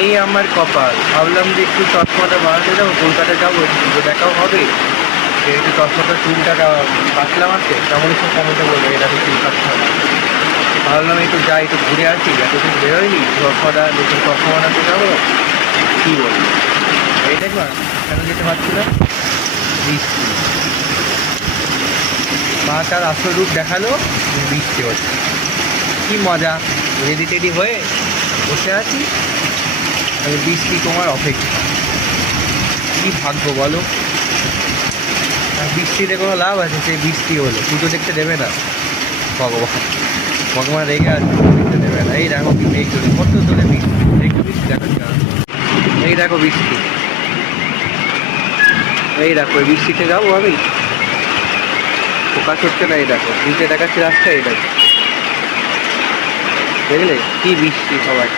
এই আমার কপাল, ভাবলাম যে একটু চশমাটা বানাতে যাবো, কলকাতা যাবো, একটু পুজো দেখাও হবে, একটু চশমাটা চুল টাকা কাটলাম আছে, তেমন একটু কমেন্টে বলবো এটা তো চুল কাটতে হবে। ভাবলাম একটু যাই, একটু ঘুরে আসি, এতদিন বেরোয়নি, চশমাটা নতুন চশমা বানাতে যাবো, কী বলবো। এই দেখলাম কেন যেতে পারছি না, বৃষ্টি। মা তার আসল রূপ দেখালো, বৃষ্টি হচ্ছে। কী মজা, রেডি টেডি হয়ে বসে আছি, আমি বৃষ্টি তোমার অপেক্ষা। কী ভাগ্য বলো, আর বৃষ্টিতে কোনো লাভ আছে? সেই বৃষ্টি হলো, পুজো দেখতে দেবে না ভগবান, ভগবান রেগে আছে, পুজো দেখতে দেবে না। এই দেখো মেঘ চলে, কত জোরে বৃষ্টি, একটু বৃষ্টি দেখাচ্ছি না। এই দেখো বৃষ্টি, এই দেখো এই বৃষ্টিতে যাবো আমি, ফোকাস হচ্ছে না। এই দেখো নিচে দেখাচ্ছি রাস্তা, এই দেখো দেখলে কি বৃষ্টি সবাই।